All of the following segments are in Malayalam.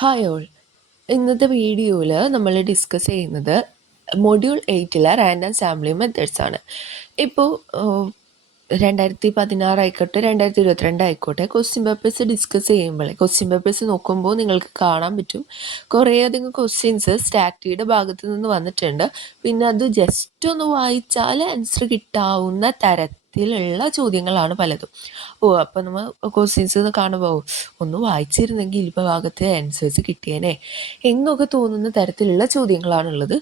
Hi all. ഇന്നത്തെ വീഡിയോയിൽ നമ്മൾ ഡിസ്കസ് ചെയ്യുന്നത് മൊഡ്യൂൾ 8 റാൻഡം സാമ്പിളിംഗ് മെത്തേഡ്സ് ആണ്. ഇപ്പോൾ 2016 ആയിക്കോട്ടെ 2022 ആയിക്കോട്ടെ ക്വസ്റ്റ്യൻ പേപ്പേഴ്സ് ഡിസ്കസ് ചെയ്യുമ്പോൾ ക്വസ്റ്റ്യൻ പേപ്പേഴ്സ് നോക്കുമ്പോൾ നിങ്ങൾക്ക് കാണാൻ പറ്റും കുറേയധികം ക്വസ്റ്റ്യൻസ് സ്റ്റാറ്റിയുടെ ഭാഗത്ത് നിന്ന് വന്നിട്ടുണ്ട്. പിന്നെ അത് ജസ്റ്റ് ഒന്ന് വായിച്ചാൽ ആൻസർ കിട്ടാവുന്ന തരത്തിലുള്ള ചോദ്യങ്ങളാണ് പലതും. അപ്പം നമ്മൾ ക്വസ്റ്റ്യൻസ് കാണുമ്പോൾ ഒന്ന് വായിച്ചിരുന്നെങ്കിൽ ഇപ്പോൾ ഭാഗത്തെ ആൻസേഴ്സ് കിട്ടിയേനെ എന്നൊക്കെ തോന്നുന്ന തരത്തിലുള്ള ചോദ്യങ്ങളാണുള്ളത്.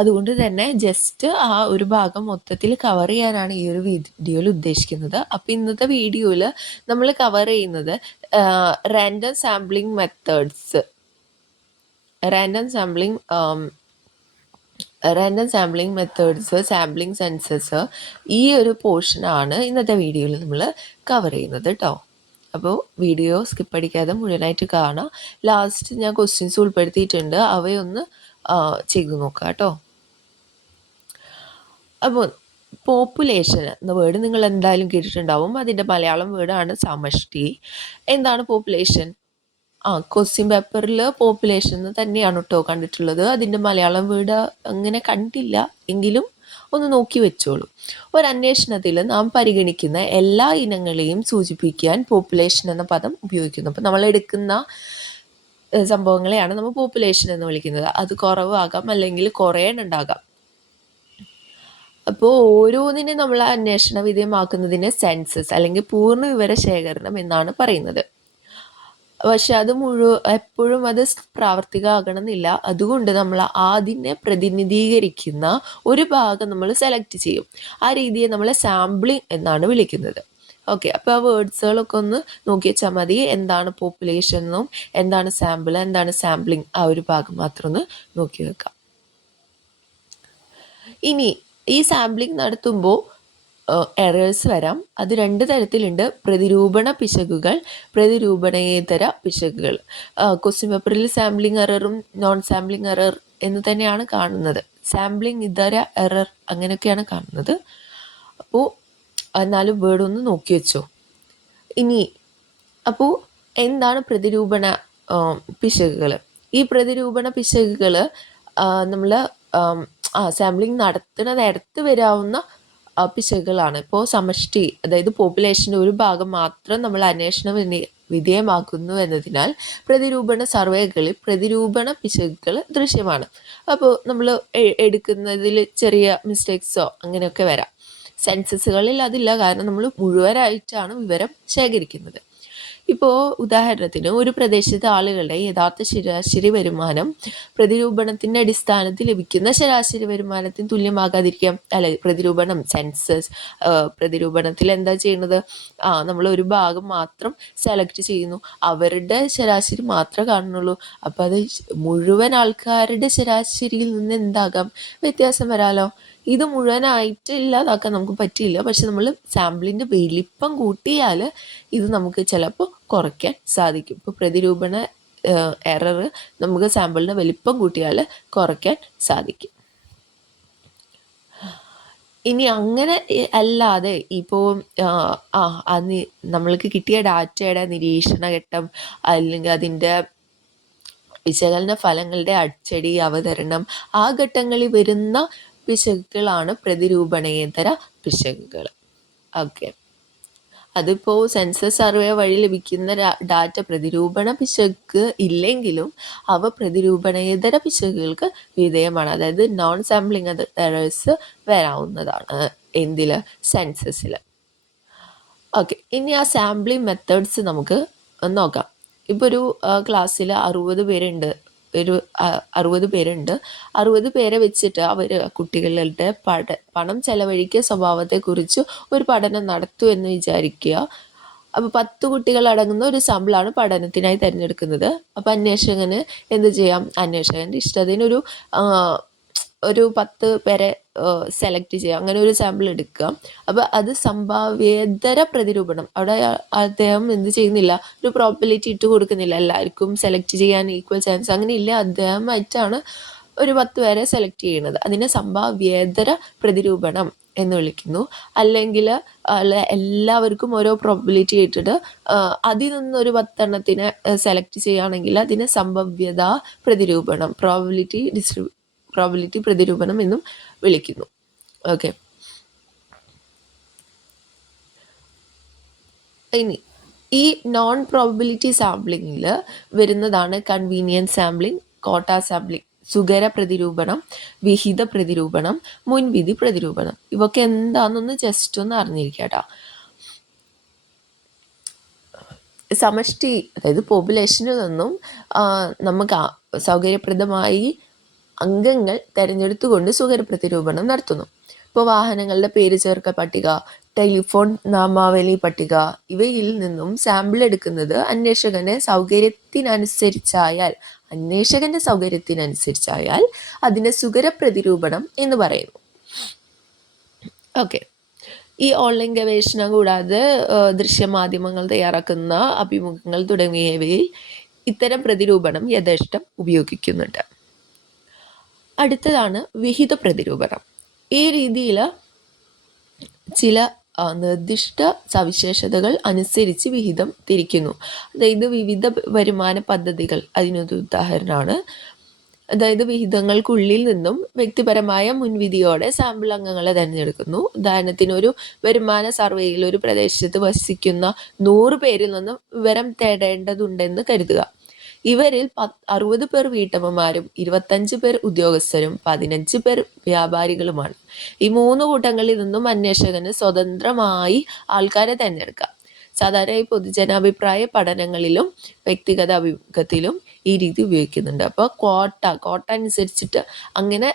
അതുകൊണ്ട് തന്നെ ജസ്റ്റ് ആ ഒരു ഭാഗം മൊത്തത്തിൽ കവർ ചെയ്യാനാണ് ഈ ഒരു വീഡിയോയിൽ ഉദ്ദേശിക്കുന്നത്. അപ്പം ഇന്നത്തെ വീഡിയോയിൽ നമ്മൾ കവർ ചെയ്യുന്നത് random sampling methods, sampling census, ഈ ഒരു പോർഷനാണ് ഇന്നത്തെ വീഡിയോയിൽ നമ്മൾ കവർ ചെയ്യുന്നത് കേട്ടോ. അപ്പോൾ വീഡിയോ സ്കിപ്പ് അടിക്കാതെ മുഴുവനായിട്ട് കാണാം. ലാസ്റ്റ് ഞാൻ ക്വസ്റ്റ്യൻസ് ഉൾപ്പെടുത്തിയിട്ടുണ്ട്, അവയൊന്ന് ചെയ്തു നോക്കാം കേട്ടോ. അപ്പോൾ പോപ്പുലേഷൻ എന്ന വേർഡ് നിങ്ങൾ എന്തായാലും കേട്ടിട്ടുണ്ടാവും. അതിൻ്റെ മലയാളം വേർഡാണ് സമഷ്ടി. എന്താണ് പോപ്പുലേഷൻ? ക്വസ്റ്റ്യൻ പേപ്പറിൽ പോപ്പുലേഷൻ തന്നെയാണ് കേട്ടോ കണ്ടിട്ടുള്ളത്. അതിൻ്റെ മലയാളം വേർഡ് അങ്ങനെ കണ്ടില്ല, എങ്കിലും ഒന്ന് നോക്കി വെച്ചോളൂ. ഒരന്വേഷണത്തിൽ നാം പരിഗണിക്കുന്ന എല്ലാ ഇനങ്ങളെയും സൂചിപ്പിക്കാൻ പോപ്പുലേഷൻ എന്ന പദം ഉപയോഗിക്കുന്നു. അപ്പം നമ്മൾ എടുക്കുന്ന സംഭവങ്ങളെയാണ് നമ്മൾ പോപ്പുലേഷൻ എന്ന് വിളിക്കുന്നത്. അത് കുറവാകാം അല്ലെങ്കിൽ കുറേ ഉണ്ടാകാം. അപ്പോൾ ഓരോന്നിനെ നമ്മൾ അന്വേഷണ വിധേയമാക്കുന്നതിനെ സെൻസസ് അല്ലെങ്കിൽ പൂർണ്ണ വിവര ശേഖരണം എന്നാണ് പറയുന്നത്. പക്ഷെ അത് എപ്പോഴും അത് പ്രാവർത്തികമാകണമെന്നില്ല. അതുകൊണ്ട് നമ്മൾ അതിനെ പ്രതിനിധീകരിക്കുന്ന ഒരു ഭാഗം നമ്മൾ സെലക്ട് ചെയ്യും. ആ രീതിയെ നമ്മൾ സാമ്പിളിംഗ് എന്നാണ് വിളിക്കുന്നത്. ഓക്കെ, അപ്പോൾ ആ വേർഡ്സുകളൊക്കെ ഒന്ന് നോക്കി വെച്ചാൽ മതി. എന്താണ് പോപ്പുലേഷൻ എന്നും എന്താണ് സാമ്പിൾ, എന്താണ് സാമ്പിളിംഗ്, ആ ഒരു ഭാഗം മാത്രം ഒന്ന് നോക്കി വെക്കാം. ഇനി ഈ സാമ്പിളിംഗ് നടത്തുമ്പോൾ എറേഴ്സ് വരാം. അത് രണ്ട് തരത്തിലുണ്ട്: പ്രതിരൂപണ പിശകുകൾ, പ്രതിരൂപണേതര പിശകുകൾ. ക്വസ്റ്റ്യൻ പേപ്പറിൽ സാമ്പിളിംഗ് എററും നോൺ സാമ്പിളിംഗ് എറർ എന്ന് തന്നെയാണ് കാണുന്നത്. സാമ്പിളിംഗ് ഇതര എറർ അങ്ങനെയൊക്കെയാണ് കാണുന്നത്. അപ്പോൾ എന്നാലും വേർഡ് ഒന്ന് നോക്കി വെച്ചോ. ഇനി അപ്പോൾ എന്താണ് പ്രതിരൂപണ പിശകുകൾ? ഈ പ്രതിരൂപണ പിശകുകൾ നമ്മൾ സാമ്പിളിംഗ് നടത്തുന്ന നേരത്ത് വരാവുന്ന പിശകുകളാണ്. ഇപ്പോൾ സമഷ്ടി, അതായത് പോപ്പുലേഷൻ്റെ ഒരു ഭാഗം മാത്രം നമ്മൾ അന്വേഷണം വിധേയമാക്കുന്നു എന്നതിനാൽ പ്രതിരൂപണ സർവേകളിൽ പ്രതിരൂപണ പിശകുകൾ ദൃശ്യമാണ്. അപ്പോൾ നമ്മൾ എടുക്കുന്നതിൽ ചെറിയ മിസ്റ്റേക്സോ അങ്ങനെയൊക്കെ വരാം. സെൻസസുകളിൽ അതില്ല, കാരണം നമ്മൾ മുഴുവനായിട്ടാണ് വിവരം ശേഖരിക്കുന്നത്. ഇപ്പോൾ ഉദാഹരണത്തിന് ഒരു പ്രദേശത്തെ ആളുകളുടെ യഥാർത്ഥ ശരാശരി വരുമാനം പ്രതിരൂപണത്തിൻ്റെ അടിസ്ഥാനത്തിൽ ലഭിക്കുന്ന ശരാശരി വരുമാനത്തിന് തുല്യമാകാതിരിക്കാം. അല്ലെ, പ്രതിരൂപണം സെൻസസ് പ്രതിരൂപണത്തിൽ എന്താ ചെയ്യുന്നത്? നമ്മൾ ഒരു ഭാഗം മാത്രം സെലക്ട് ചെയ്യുന്നു, അവരുടെ ശരാശരി മാത്രമേ കാണുന്നുള്ളൂ. അപ്പോൾ അത് മുഴുവൻ ആൾക്കാരുടെ ശരാശരിയിൽ നിന്ന് എന്താകാം? വ്യത്യാസം വരാലോ. ഇത് മുഴുവനായിട്ട് ഇല്ലാതാക്കാൻ നമുക്ക് പറ്റില്ല. പക്ഷെ നമ്മൾ സാമ്പിളിൻ്റെ വലിപ്പം കൂട്ടിയാൽ ഇത് നമുക്ക് ചിലപ്പോൾ കുറയ്ക്കാൻ സാധിക്കും. ഇപ്പോൾ പ്രതിരൂപണ എറർ നമുക്ക് സാമ്പിളിൻ്റെ വലിപ്പം കൂട്ടിയാൽ കുറയ്ക്കാൻ സാധിക്കും. ഇനി അങ്ങനെ അല്ലാതെ ഇപ്പോൾ നമ്മൾക്ക് കിട്ടിയ ഡാറ്റയുടെ നിരീക്ഷണ ഘട്ടം അല്ലെങ്കിൽ അതിൻ്റെ വിശകലന ഫലങ്ങളുടെ അച്ചടി, അവതരണം, ആ ഘട്ടങ്ങളിൽ വരുന്ന പിശകുകളാണ് പ്രതിരൂപണേതര പിശകുകൾ. ഓക്കെ, അതിപ്പോൾ സെൻസസ് സർവേ വഴി ലഭിക്കുന്ന ഡാറ്റ പ്രതിരൂപണ പിശക് ഇല്ലെങ്കിലും അവ പ്രതിരൂപണേതര പിശകുകൾക്ക് വിധേയമാണ്. അതായത് നോൺ സാമ്പിളിംഗ് എറേഴ്സ് വരാവുന്നതാണ്. എന്തിൽ? സെൻസസിൽ. ഓക്കെ, ഇനി ആ സാമ്പിളിംഗ് മെത്തേഡ്സ് നമുക്ക് നോക്കാം. ഇപ്പോൾ ഒരു ക്ലാസ്സിൽ 60 പേരുണ്ട്, 60 പേരെ വെച്ചിട്ട് അവർ കുട്ടികളുടെ പണം ചെലവഴിക്കുക സ്വഭാവത്തെക്കുറിച്ച് ഒരു പഠനം നടത്തും എന്ന് വിചാരിക്കുക. അപ്പോൾ 10 കുട്ടികൾ അടങ്ങുന്ന ഒരു സാമ്പിളാണ് പഠനത്തിനായി തിരഞ്ഞെടുക്കുന്നത്. അപ്പോൾ അന്വേഷകന് എന്ത് ചെയ്യാം? അന്വേഷകൻ്റെ ഇഷ്ടത്തിനൊരു 10 പേരെ സെലക്ട് ചെയ്യുക, അങ്ങനെ ഒരു സാമ്പിൾ എടുക്കുക. അപ്പോൾ അത് സംഭാവ്യേതര പ്രതിരൂപണം. അവിടെ അദ്ദേഹം എന്ത് ചെയ്യുന്നില്ല? ഒരു പ്രോബബിലിറ്റി ഇട്ട് കൊടുക്കുന്നില്ല, എല്ലാവർക്കും സെലക്ട് ചെയ്യാൻ ഈക്വൽ ചാൻസ് അങ്ങനെ ഇല്ല. അദ്ദേഹമായിട്ടാണ് ഒരു 10 പേരെ സെലക്ട് ചെയ്യുന്നത്. അതിനെ സംഭാവ്യേതര പ്രതിരൂപണം എന്ന് വിളിക്കുന്നു. അല്ലെങ്കിൽ എല്ലാവർക്കും ഓരോ പ്രോബബിലിറ്റി ഇട്ടിട്ട് അതിൽ നിന്നൊരു 10 സെലക്ട് ചെയ്യുകയാണെങ്കിൽ അതിനെ സംഭവ്യത പ്രതിരൂപണം, പ്രോബബിലിറ്റി പ്രതിരൂപണം എന്നും വിളിക്കുന്നു. ഓക്കെ, ഇനി ഈ നോൺ പ്രോബബിലിറ്റി സാമ്പിളിങ്ങിൽ വരുന്നതാണ് കൺവീനിയൻസ് സാമ്പിളിംഗ്, കോട്ട സാമ്പിളിംഗ്, സുഗര പ്രതിരൂപണം, വിഹിത പ്രതിരൂപണം, മുൻവിധി പ്രതിരൂപണം. ഇവയൊക്കെ എന്താണെന്നൊന്ന് ജസ്റ്റ് ഒന്ന് അറിഞ്ഞിരിക്കട്ടോ. സമഷ്ടി, അതായത് പോപ്പുലേഷനിൽ നിന്നും നമുക്ക് സൗകര്യപ്രദമായി അംഗങ്ങൾ തിരഞ്ഞെടുത്തുകൊണ്ട് സുഗര പ്രതിരൂപണം നടത്തുന്നു. ഇപ്പോൾ വാഹനങ്ങളുടെ പേര് ചേർക്ക പട്ടിക, ടെലിഫോൺ നാമാവലി പട്ടിക, ഇവയിൽ നിന്നും സാമ്പിൾ എടുക്കുന്നത് അന്വേഷകന്റെ സൗകര്യത്തിനനുസരിച്ചായാൽ അതിനെ സുഗര പ്രതിരൂപണം എന്ന് പറയുന്നു. ഓക്കെ, ഈ ഓൺലൈൻ ഗവേഷണം കൂടാതെ ദൃശ്യമാധ്യമങ്ങൾ തയ്യാറാക്കുന്ന അഭിമുഖങ്ങൾ തുടങ്ങിയവയിൽ ഇത്തരം പ്രതിരൂപണം യഥേഷ്ടം ഉപയോഗിക്കുന്നുണ്ട്. അടുത്തതാണ് വിഹിത പ്രതിരൂപണം. ഈ രീതിയിൽ ചില നിർദ്ദിഷ്ട സവിശേഷതകൾ അനുസരിച്ച് വിഹിതം തിരിക്കുന്നു. അതായത് വിവിധ വരുമാന പദ്ധതികൾ അതിനൊരു ഉദാഹരണമാണ്. അതായത് വിഹിതങ്ങൾക്കുള്ളിൽ നിന്നും വ്യക്തിപരമായ മുൻവിധിയോടെ സാമ്പിൾ അംഗങ്ങളെ തിരഞ്ഞെടുക്കുന്നു. ഉദാഹരണത്തിന് ഒരു വരുമാന സർവേയിൽ ഒരു പ്രദേശത്ത് വസിക്കുന്ന 100 പേരിൽ നിന്നും വിവരം തേടേണ്ടതുണ്ടെന്ന് കരുതുക. ഇവരിൽ 60 പേർ വീട്ടമ്മമാരും 25 പേർ ഉദ്യോഗസ്ഥരും 15 പേർ വ്യാപാരികളുമാണ്. ഈ 3 കൂട്ടങ്ങളിൽ നിന്നും അന്വേഷകന് സ്വതന്ത്രമായി ആൾക്കാരെ തിരഞ്ഞെടുക്കാം. സാധാരണ ഈ പൊതുജനാഭിപ്രായ പഠനങ്ങളിലും വ്യക്തിഗത അഭിമുഖത്തിലും ഈ രീതി ഉപയോഗിക്കുന്നുണ്ട്. അപ്പോൾ കോട്ട അനുസരിച്ചിട്ട് അങ്ങനെ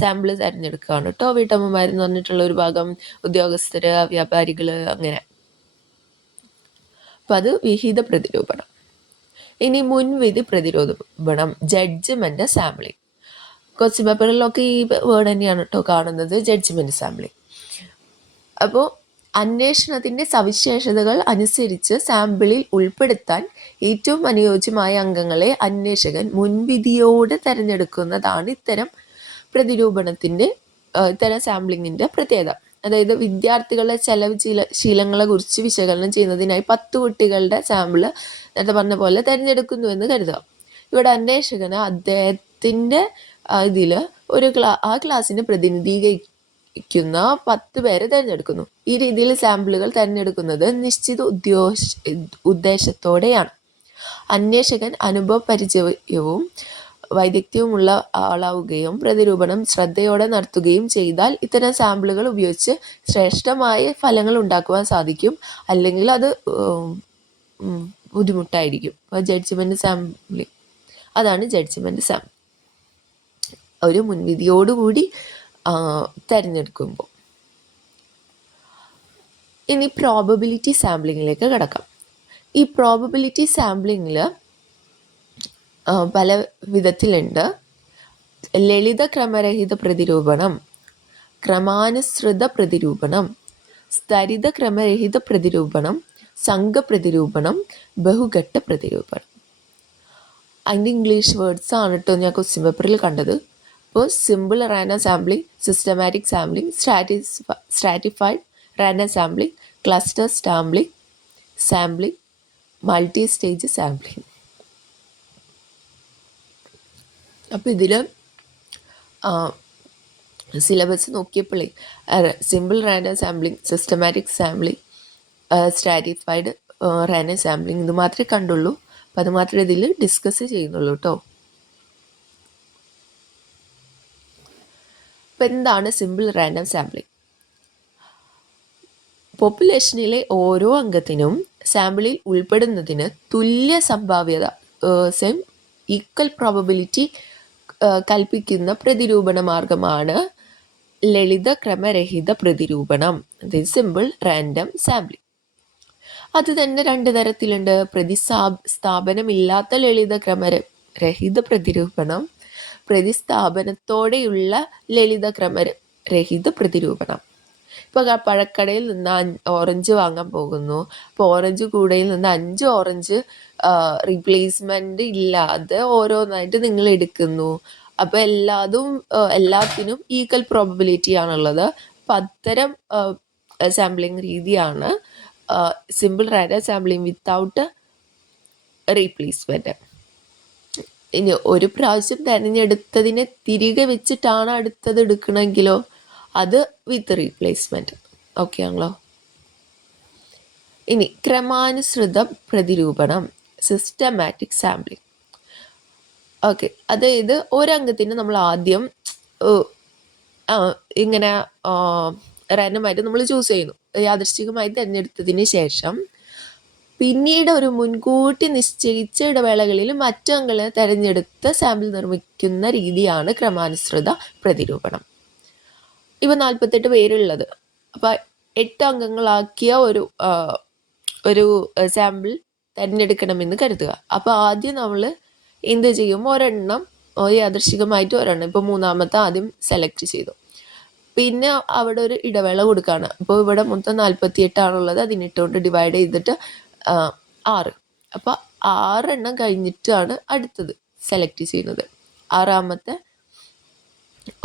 സാമ്പിൾ തിരഞ്ഞെടുക്കുകയാണ് കേട്ടോ. വീട്ടമ്മമാരെന്ന് പറഞ്ഞിട്ടുള്ള ഒരു ഭാഗം, ഉദ്യോഗസ്ഥര്, വ്യാപാരികൾ, അങ്ങനെ. അപ്പം അത് വിഹിത പ്രതിരൂപണം. ഇനി മുൻവിധി പ്രതിരൂപണം, ജഡ്ജ്മെന്റ് സാമ്പിളിംഗ്. ക്വസ്റ്റ്യൻ പേപ്പറിലൊക്കെ ഈ വേർഡ് തന്നെയാണ് കേട്ടോ കാണുന്നത്, ജഡ്ജ്മെന്റ് സാമ്പിളിംഗ്. അപ്പോൾ അന്വേഷണത്തിന്റെ സവിശേഷതകൾ അനുസരിച്ച് സാമ്പിളിൽ ഉൾപ്പെടുത്താൻ ഏറ്റവും അനുയോജ്യമായ അംഗങ്ങളെ അന്വേഷകൻ മുൻവിധിയോട് തിരഞ്ഞെടുക്കുന്നതാണ് ഇത്തരം സാമ്പിളിങ്ങിന്റെ പ്രത്യേകത. അതായത് വിദ്യാർത്ഥികളുടെ ചെലവ് ശീലങ്ങളെ കുറിച്ച് വിശകലനം ചെയ്യുന്നതിനായി 10 കുട്ടികളുടെ സാമ്പിള് നേരത്തെ പറഞ്ഞ പോലെ തിരഞ്ഞെടുക്കുന്നു എന്ന് കരുതുക. ഇവിടെ അന്വേഷകന് അദ്ദേഹത്തിന്റെ ഇതില് ആ ക്ലാസ്സിനെ പ്രതിനിധീകരിക്കുന്ന 10 പേരെ തിരഞ്ഞെടുക്കുന്നു. ഈ രീതിയിൽ സാമ്പിളുകൾ തിരഞ്ഞെടുക്കുന്നത് നിശ്ചിത ഉദ്ദേശത്തോടെയാണ്. അന്വേഷകൻ അനുഭവ പരിചയവും വൈദഗ്ധ്യവുമുള്ള ആളാവുകയും പ്രതിരൂപണം ശ്രദ്ധയോടെ നടത്തുകയും ചെയ്താൽ ഇത്തരം സാമ്പിളുകൾ ഉപയോഗിച്ച് ശ്രേഷ്ഠമായ ഫലങ്ങൾ ഉണ്ടാക്കുവാൻ സാധിക്കും. അല്ലെങ്കിൽ അത് ബുദ്ധിമുട്ടായിരിക്കും. ജഡ്ജ്മെന്റ് സാമ്പിളിംഗ്, അതാണ് ജഡ്ജ്മെന്റ് സാമ്പിൾ. ഒരു മുൻവിധിയോടുകൂടി തിരഞ്ഞെടുക്കുമ്പോൾ. ഇനി പ്രോബബിലിറ്റി സാമ്പിളിങ്ങിലേക്ക് കിടക്കാം. ഈ പ്രോബബിലിറ്റി സാമ്പിളിങ്ങിൽ പല വിധത്തിലുണ്ട്. ലളിത ക്രമരഹിത പ്രതിരൂപണം, ക്രമാനുസൃത പ്രതിരൂപണം, സ്ഥരിത ക്രമരഹിത പ്രതിരൂപണം, സംഘപ്രതിരൂപണം, ബഹുഘട്ട പ്രതിരൂപണം. അതിൻ്റെ ഇംഗ്ലീഷ് വേർഡ്സ് ആണ് കേട്ടോ ഞാൻ ക്വസ്റ്റ്യൻ പേപ്പറിൽ കണ്ടത്. അപ്പോൾ simple random sampling, systematic sampling, stratified random sampling, cluster sampling, multi stage sampling. അപ്പോൾ ഇതിൽ സിലബസ് നോക്കിയപ്പോഴേ simple random sampling, systematic sampling, stratified random sampling ഇത് മാത്രമേ കണ്ടുള്ളൂ. അപ്പം അത് മാത്രമേ ഇതിൽ ഡിസ്കസ് ചെയ്യുന്നുള്ളൂ കേട്ടോ. അപ്പം എന്താണ് സിമ്പിൾ റാൻഡം സാമ്പിളിംഗ്? പോപ്പുലേഷനിലെ ഓരോ അംഗത്തിനും സാമ്പിളിൽ ഉൾപ്പെടുന്നതിന് തുല്യ സംഭാവ്യത, ഈക്വൽ പ്രോബബിലിറ്റി കൽപ്പിക്കുന്ന പ്രതിരൂപണ മാർഗമാണ് ലളിത ക്രമരഹിത പ്രതിരൂപണം, അതായത് സിമ്പിൾ റാൻഡം സാമ്പിളിംഗ്. അത് തന്നെ 2 തരത്തിലുണ്ട്. പ്രതിസ്ഥാപനമില്ലാത്ത ലളിത ക്രമരഹിത പ്രതിരൂപണം, പ്രതിസ്ഥാപനത്തോടെയുള്ള ലളിത ക്രമരഹിത പ്രതിരൂപണം. ഇപ്പോൾ പഴക്കടയിൽ നിന്ന് ഓറഞ്ച് വാങ്ങാൻ പോകുന്നു. അപ്പോൾ ഓറഞ്ച് കൂടയിൽ നിന്ന് 5 ഓറഞ്ച് റീപ്ലേസ്മെന്റ് ഇല്ലാതെ ഓരോന്നായിട്ട് നിങ്ങൾ എടുക്കുന്നു. അപ്പോൾ എല്ലാത്തിനും ഈക്വൽ പ്രോബബിലിറ്റി ആണുള്ളത്. അപ്പം അത്തരം സാമ്പിളിംഗ് രീതിയാണ് simple random sampling without replacement. ഇനി ഒരു പ്രാവശ്യം തിരഞ്ഞെടുത്തതിനെ തിരികെ വെച്ചിട്ടാണ് അടുത്തത് എടുക്കണമെങ്കിലോ അത് വിത്ത് റീപ്ലേസ്മെൻറ്റ്. ഓക്കെ ആണല്ലോ. ഇനി ക്രമാനുസൃത പ്രതിരൂപണം, സിസ്റ്റമാറ്റിക് സാമ്പിളിംഗ്. ഓക്കെ, അതായത് ഒരംഗത്തിന് നമ്മൾ ആദ്യം ഇങ്ങനെ റാൻഡമായിട്ട് നമ്മൾ ചൂസ് ചെയ്യുന്നു, യാദൃശ്ചികമായി തിരഞ്ഞെടുത്തതിന് ശേഷം പിന്നീട് ഒരു മുൻകൂട്ടി നിശ്ചയിച്ച ഇടവേളകളിൽ മറ്റു അംഗങ്ങളെ തിരഞ്ഞെടുത്ത് സാമ്പിൾ നിർമ്മിക്കുന്ന രീതിയാണ് ക്രമാനുസൃത പ്രതിരൂപണം. ഇവ 48 പേരുള്ളത്. അപ്പം 8 അംഗങ്ങളാക്കിയ ഒരു സാമ്പിൾ തിരഞ്ഞെടുക്കണമെന്ന് കരുതുക. അപ്പോൾ ആദ്യം നമ്മൾ എന്ത് ചെയ്യും, ഒരെണ്ണം യാദൃശ്ചികമായിട്ട് ഒരെണ്ണം, ഇപ്പോൾ മൂന്നാമത്തെ ആദ്യം സെലക്ട് ചെയ്തു, പിന്നെ അവിടെ ഒരു ഇടവേള കൊടുക്കുകയാണ്. അപ്പോൾ ഇവിടെ മൊത്തം 48 ആണുള്ളത്, അതിനിട്ടുകൊണ്ട് ഡിവൈഡ് ചെയ്തിട്ട് 6. അപ്പോൾ 6 എണ്ണം കഴിഞ്ഞിട്ടാണ് അടുത്തത് സെലക്ട് ചെയ്യുന്നത്. 6ാമത്തെ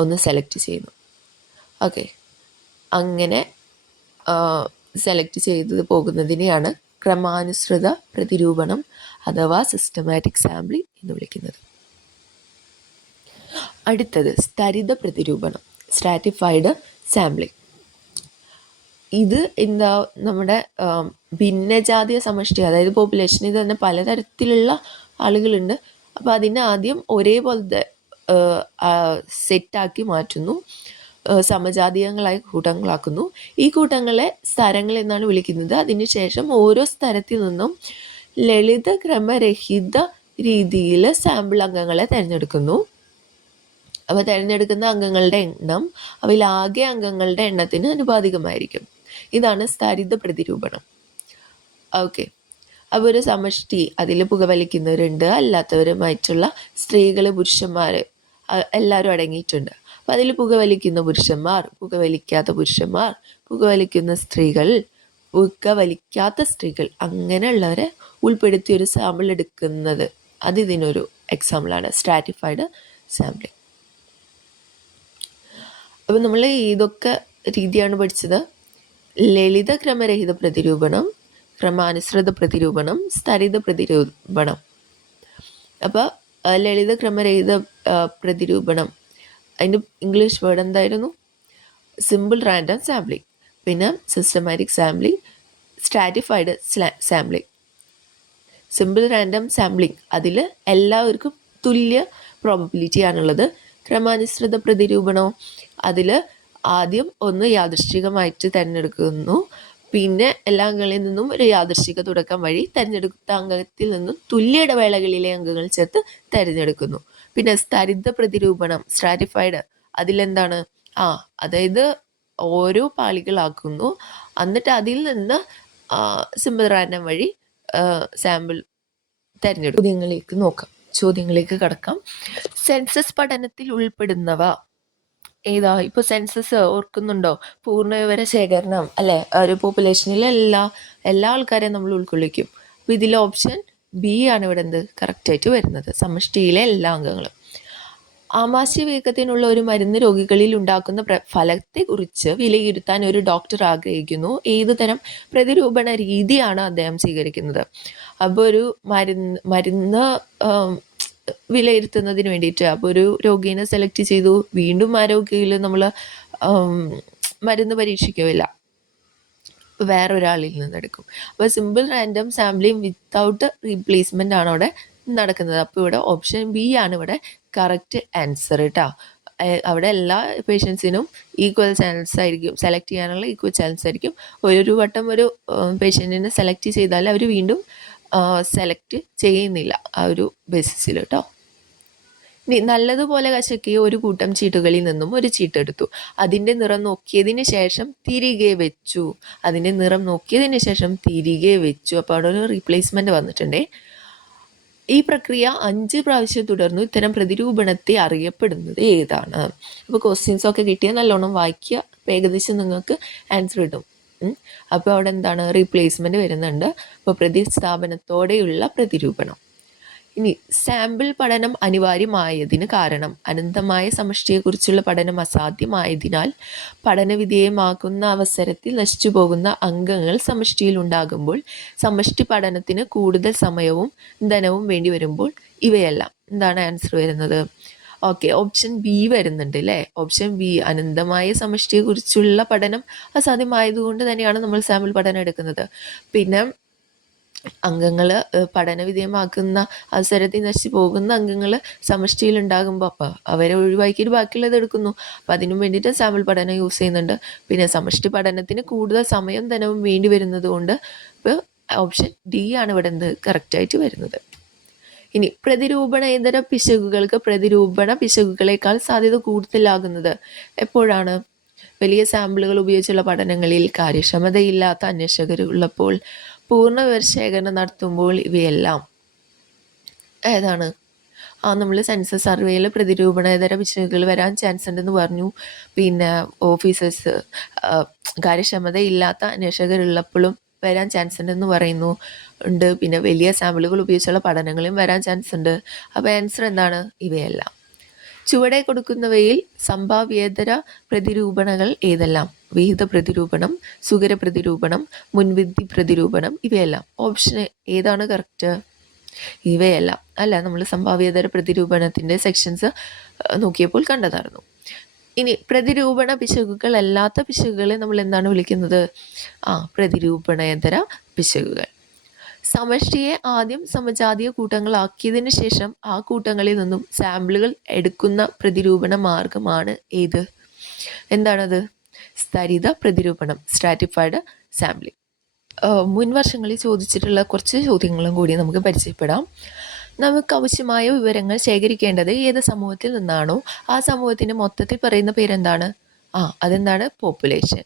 ഒന്ന് സെലക്ട് ചെയ്യുന്നു. ഓക്കെ, അങ്ങനെ സെലക്ട് ചെയ്ത് പോകുന്നതിനെയാണ് ക്രമാനുസൃത പ്രതിരൂപണം അഥവാ സിസ്റ്റമാറ്റിക് സാമ്പിളിംഗ് എന്ന് വിളിക്കുന്നത്. അടുത്തത് സ്ഥരിത പ്രതിരൂപണം, സ്ട്രാറ്റിഫൈഡ് സാമ്പിളിംഗ്. ഇത് എന്താ, നമ്മുടെ ഭിന്നജാതീയ സമഷ്ടി, അതായത് പോപ്പുലേഷനിൽ തന്നെ പലതരത്തിലുള്ള ആളുകളുണ്ട്. അപ്പോൾ അതിനെ ആദ്യം ഒരേപോലത്തെ സെറ്റാക്കി മാറ്റുന്നു, സമജാതീയങ്ങളായ കൂട്ടങ്ങളാക്കുന്നു. ഈ കൂട്ടങ്ങളെ സ്തരങ്ങൾ എന്നാണ് വിളിക്കുന്നത്. അതിനുശേഷം ഓരോ സ്തരത്തിൽ നിന്നും ലളിത ക്രമരഹിത രീതിയിൽ സാമ്പിൾ അംഗങ്ങളെ തിരഞ്ഞെടുക്കുന്നു. അപ്പോൾ തിരഞ്ഞെടുക്കുന്ന അംഗങ്ങളുടെ എണ്ണം അവയിലാകെ അംഗങ്ങളുടെ എണ്ണത്തിന് അനുപാതികമായിരിക്കും. ഇതാണ് സ്ഥരിത പ്രതിരൂപണം. ഓക്കെ, അപ്പോൾ ഒരു സമഷ്ടി, അതിൽ പുകവലിക്കുന്നവരുണ്ട്, അല്ലാത്തവരുമായിട്ടുള്ള സ്ത്രീകൾ, പുരുഷന്മാർ എല്ലാവരും അടങ്ങിയിട്ടുണ്ട്. അപ്പോൾ അതിൽ പുകവലിക്കുന്ന പുരുഷന്മാർ, പുകവലിക്കാത്ത പുരുഷന്മാർ, പുകവലിക്കുന്ന സ്ത്രീകൾ, പുകവലിക്കാത്ത സ്ത്രീകൾ, അങ്ങനെയുള്ളവരെ ഉൾപ്പെടുത്തിയൊരു സാമ്പിൾ എടുക്കുന്നത്, അത് ഇതിനൊരു എക്സാമ്പിളാണ് സ്ട്രാറ്റിഫൈഡ് സാമ്പിളിംഗ്. അപ്പം നമ്മൾ ഇതൊക്കെ രീതിയാണ് പഠിച്ചത്. ലളിത ക്രമരഹിത പ്രതിരൂപണം, ക്രമാനുസൃത പ്രതിരൂപണം, സ്ഥരിത പ്രതിരൂപണം. അപ്പോൾ ലളിത ക്രമരഹിത പ്രതിരൂപണം, അതിൻ്റെ ഇംഗ്ലീഷ് വേർഡ് എന്തായിരുന്നു? Simple random sampling. പിന്നെ systematic sampling, stratified sampling. Simple random sampling, അതിൽ എല്ലാവർക്കും തുല്യ പ്രോബബിലിറ്റി ആണുള്ളത്. ക്രമാനുസൃത പ്രതിരൂപണോ, അതിൽ ആദ്യം ഒന്ന് യാദൃശ്ചികമായിട്ട് തിരഞ്ഞെടുക്കുന്നു, പിന്നെ എല്ലാ അംഗങ്ങളിൽ നിന്നും ഒരു യാദൃശ്ചിക തുടക്കം വഴി തിരഞ്ഞെടുത്ത അംഗത്തിൽ നിന്നും തുല്യ ഇടവേളകളിലെ അംഗങ്ങൾ ചേർത്ത് തിരഞ്ഞെടുക്കുന്നു. പിന്നെ സ്ഥരിത പ്രതിരൂപണം, സ്ട്രാറ്റിഫൈഡ്, അതിലെന്താണ്, അതായത് ഓരോ പാളികളാക്കുന്നു, എന്നിട്ട് അതിൽ നിന്ന് സിമ്പിൾ റാൻഡം വഴി സാമ്പിൾ തിരഞ്ഞെടുക്കും. ചോദ്യങ്ങളിലേക്ക് കടക്കാം. സെൻസസ് പഠനത്തിൽ ഉൾപ്പെടുന്നവ ഏതാ? ഇപ്പോൾ സെൻസസ് ഓർക്കുന്നുണ്ടോ? പൂർണ്ണവിവര ശേഖരണം അല്ലേ? ഒരു പോപ്പുലേഷനിലെ എല്ലാ ആൾക്കാരെയും നമ്മൾ ഉൾക്കൊള്ളിക്കും. അപ്പോൾ ഇതിലെ ഓപ്ഷൻ ബി ആണ് ഇവിടെ കറക്റ്റായിട്ട് വരുന്നത്, സമഷ്ടിയിലെ എല്ലാ അംഗങ്ങളും. ആമാശയവീക്കത്തിനുള്ള ഒരു മരുന്ന് രോഗികളിൽ ഉണ്ടാക്കുന്ന ഫലത്തെക്കുറിച്ച് വിലയിരുത്താൻ ഒരു ഡോക്ടർ ആഗ്രഹിക്കുന്നു. ഏതുതരം പ്രതിരൂപണ രീതിയാണ് അദ്ദേഹം സ്വീകരിക്കുന്നത്? അപ്പോൾ ഒരു മരുന്ന് വിലയിരുത്തുന്നതിന് വേണ്ടിയിട്ട്, അപ്പോൾ ഒരു രോഗീനെ സെലക്ട് ചെയ്തു, വീണ്ടും ആ രോഗിയിൽ നമ്മൾ മരുന്ന് പരീക്ഷിക്കില്ല, വേറൊരാളിൽ നിന്നെടുക്കും. അപ്പോൾ simple random sampling without replacement ആണ് അവിടെ നടക്കുന്നത്. അപ്പോൾ ഇവിടെ ഓപ്ഷൻ ബി ആണ് ഇവിടെ കറക്റ്റ് ആൻസർ കേട്ടോ. അവിടെ എല്ലാ പേഷ്യൻസിനും ഈക്വൽ ചാൻസ് ആയിരിക്കും, സെലക്ട് ചെയ്യാനുള്ള ഈക്വൽ ചാൻസ് ആയിരിക്കും. ഒരു വട്ടം ഒരു പേഷ്യൻറ്റിനെ സെലക്ട് ചെയ്താൽ അവർ വീണ്ടും സെലക്ട് ചെയ്യുന്നില്ല ആ ഒരു ബേസിസിൽ കേട്ടോ. ഇനി നല്ലതുപോലെ കശക്കിയ ഒരു കൂട്ടം ചീട്ടുകളിൽ നിന്നും ഒരു ചീട്ടെടുത്തു, അതിൻ്റെ നിറം നോക്കിയതിന് ശേഷം തിരികെ വെച്ചു. അപ്പോൾ അവിടെ ഒരു റീപ്ലേസ്മെൻറ്റ് വന്നിട്ടുണ്ടേ. ഈ പ്രക്രിയ 5 പ്രാവശ്യം തുടർന്നു. ഇത്തരം പ്രതിരൂപണത്തെ അറിയപ്പെടുന്നത് ഏതാണ്? അപ്പോൾ ക്വസ്റ്റ്യൻസ് ഒക്കെ കിട്ടിയാൽ നല്ലോണം വായിക്കുക, ഏകദേശം നിങ്ങൾക്ക് ആൻസർ കിട്ടും. അപ്പോൾ അവിടെ എന്താണ്, റീപ്ലേസ്മെൻറ്റ് വരുന്നുണ്ട്. അപ്പോൾ പ്രതിസ്ഥാപനത്തോടെയുള്ള പ്രതിരൂപണം. ഇനി സാമ്പിൾ പഠനം അനിവാര്യമായതിന് കാരണം അനന്തമായ സമഷ്ടിയെക്കുറിച്ചുള്ള പഠനം അസാധ്യമായതിനാൽ പഠനവിധേയമാക്കുന്ന അവസരത്തിൽ നശിച്ചുപോകുന്ന അംഗങ്ങൾ സമഷ്ടിയിൽ ഉണ്ടാകുമ്പോൾ സമഷ്ടി പഠനത്തിന് കൂടുതൽ സമയവും ധനവും വേണ്ടി വരുമ്പോൾ ഇവയെല്ലാം എന്താണ് ആൻസർ വരുന്നത്? ഓക്കെ, ഓപ്ഷൻ ബി വരുന്നുണ്ട് അല്ലേ? ഓപ്ഷൻ ബി, അനന്തമായ സമഷ്ടിയെക്കുറിച്ചുള്ള പഠനം അസാധ്യമായതുകൊണ്ട് തന്നെയാണ് നമ്മൾ സാമ്പിൾ പഠനം എടുക്കുന്നത്. പിന്നെ അംഗങ്ങൾ പഠന വിധേയമാക്കുന്ന അവസരത്തിൽ നശിച്ചു പോകുന്ന അംഗങ്ങൾ സമഷ്ടിയിൽ ഉണ്ടാകുമ്പോൾ അപ്പോൾ അവരെ ഒഴിവാക്കിയിട്ട് ബാക്കിയുള്ളത് എടുക്കുന്നു. അപ്പോൾ അതിനും വേണ്ടിയിട്ട് സാമ്പിൾ പഠനം യൂസ് ചെയ്യുന്നുണ്ട്. പിന്നെ സമഷ്ടി പഠനത്തിന് കൂടുതൽ സമയം ധനവും വേണ്ടി വരുന്നത് കൊണ്ട് ഇപ്പോൾ ഓപ്ഷൻ ഡി ആണ് ഇവിടെ എന്ത് കറക്റ്റായിട്ട് വരുന്നത്. ഇനി പ്രതിരൂപണേതര പിശകുകൾക്ക് പ്രതിരൂപണ പിശകുകളേക്കാൾ സാധ്യത കൂടുതലാകുന്നത് എപ്പോഴാണ്? വലിയ സാമ്പിളുകൾ ഉപയോഗിച്ചുള്ള പഠനങ്ങളിൽ കാര്യക്ഷമതയില്ലാത്ത അന്വേഷകരുള്ളപ്പോൾ, പൂർണ്ണ വിവരശേഖരണം നടത്തുമ്പോൾ, ഇവയെല്ലാം ഏതാണ്? നമ്മൾ സെൻസസ് സർവേയിൽ പ്രതിരൂപണേതര പിശകുകൾ വരാൻ ചാൻസ് ഉണ്ടെന്ന് പറഞ്ഞു. പിന്നെ ഓഫീസേഴ്സ് കാര്യക്ഷമതയില്ലാത്ത അന്വേഷകരുള്ളപ്പോഴും വരാൻ ചാൻസ് ഉണ്ടെന്ന് പറയുന്നു ഉണ്ട്. പിന്നെ വലിയ സാമ്പിളുകൾ ഉപയോഗിച്ചുള്ള പഠനങ്ങളും വരാൻ ചാൻസ് ഉണ്ട്. അപ്പോൾ ആൻസർ എന്താണ്? ഇവയെല്ലാം. ചുവടെ കൊടുക്കുന്നവയിൽ സംഭാവ്യേതര പ്രതിരൂപണകൾ ഏതെല്ലാം? വിഹിത പ്രതിരൂപണം, സുകര പ്രതിരൂപണം, മുൻവിധി പ്രതിരൂപണം, ഇവയെല്ലാം. ഓപ്ഷൻ ഏതാണ് കറക്റ്റ്? ഇവയെല്ലാം അല്ല, നമ്മൾ സംഭാവ്യേതര പ്രതിരൂപണത്തിൻ്റെ സെക്ഷൻസ് നോക്കിയപ്പോൾ കണ്ടതായിരുന്നു. ഇനി പ്രതിരൂപണ പിശകുകൾ അല്ലാത്ത പിശകുകളെ നമ്മൾ എന്താണ് വിളിക്കുന്നത്? പ്രതിരൂപണേതര പിശകുകൾ. സമഷ്ടിയെ ആദ്യം സമജാതീയ കൂട്ടങ്ങളാക്കിയതിന് ശേഷം ആ കൂട്ടങ്ങളിൽ നിന്നും സാമ്പിളുകൾ എടുക്കുന്ന പ്രതിരൂപണ മാർഗമാണ് ഏത്? എന്താണത്? സ്തരിത പ്രതിരൂപണം, സ്ട്രാറ്റിഫൈഡ് സാമ്പിളിംഗ്. മുൻ വർഷങ്ങളിൽ ചോദിച്ചിട്ടുള്ള കുറച്ച് ചോദ്യങ്ങളും കൂടി നമുക്ക് പരിചയപ്പെടാം. നമുക്ക് ആവശ്യമായ വിവരങ്ങൾ ശേഖരിക്കേണ്ടത് ഏത് സമൂഹത്തിൽ നിന്നാണോ ആ സമൂഹത്തിന് മൊത്തത്തിൽ പറയുന്ന പേരെന്താണ്? അതെന്താണ്? പോപ്പുലേഷൻ.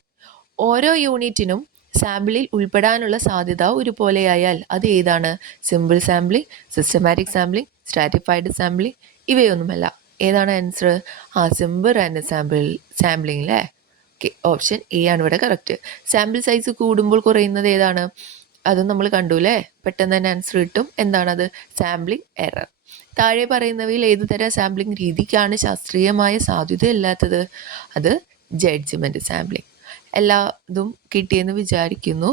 ഓരോ യൂണിറ്റിനും സാമ്പിളിൽ ഉൾപ്പെടാനുള്ള സാധ്യത ഒരുപോലെയായാൽ അത് ഏതാണ്? Simple sampling, systematic sampling, stratified sampling, ഇവയൊന്നുമല്ല. ഏതാണ് ആൻസർ? സിമ്പിൾ റാൻഡം സാമ്പിളിംഗ് അല്ലേ? ഓക്കെ, ഓപ്ഷൻ എ ആണ് ഇവിടെ കറക്റ്റ്. സാമ്പിൾ സൈസ് കൂടുമ്പോൾ കുറയുന്നത് ഏതാണ്? അതും നമ്മൾ കണ്ടു അല്ലേ? പെട്ടെന്ന് തന്നെ ആൻസർ കിട്ടും. എന്താണത്? Sampling error. താഴെ പറയുന്നവയിൽ ഏതു തരം സാമ്പിളിംഗ് രീതിക്കാണ് ശാസ്ത്രീയമായ സാധ്യതയില്ലാത്തത്? അത് ജഡ്ജ്മെൻറ്റ് സാമ്പിളിംഗ്. എല്ലാതും കിട്ടിയെന്ന് വിചാരിക്കുന്നു.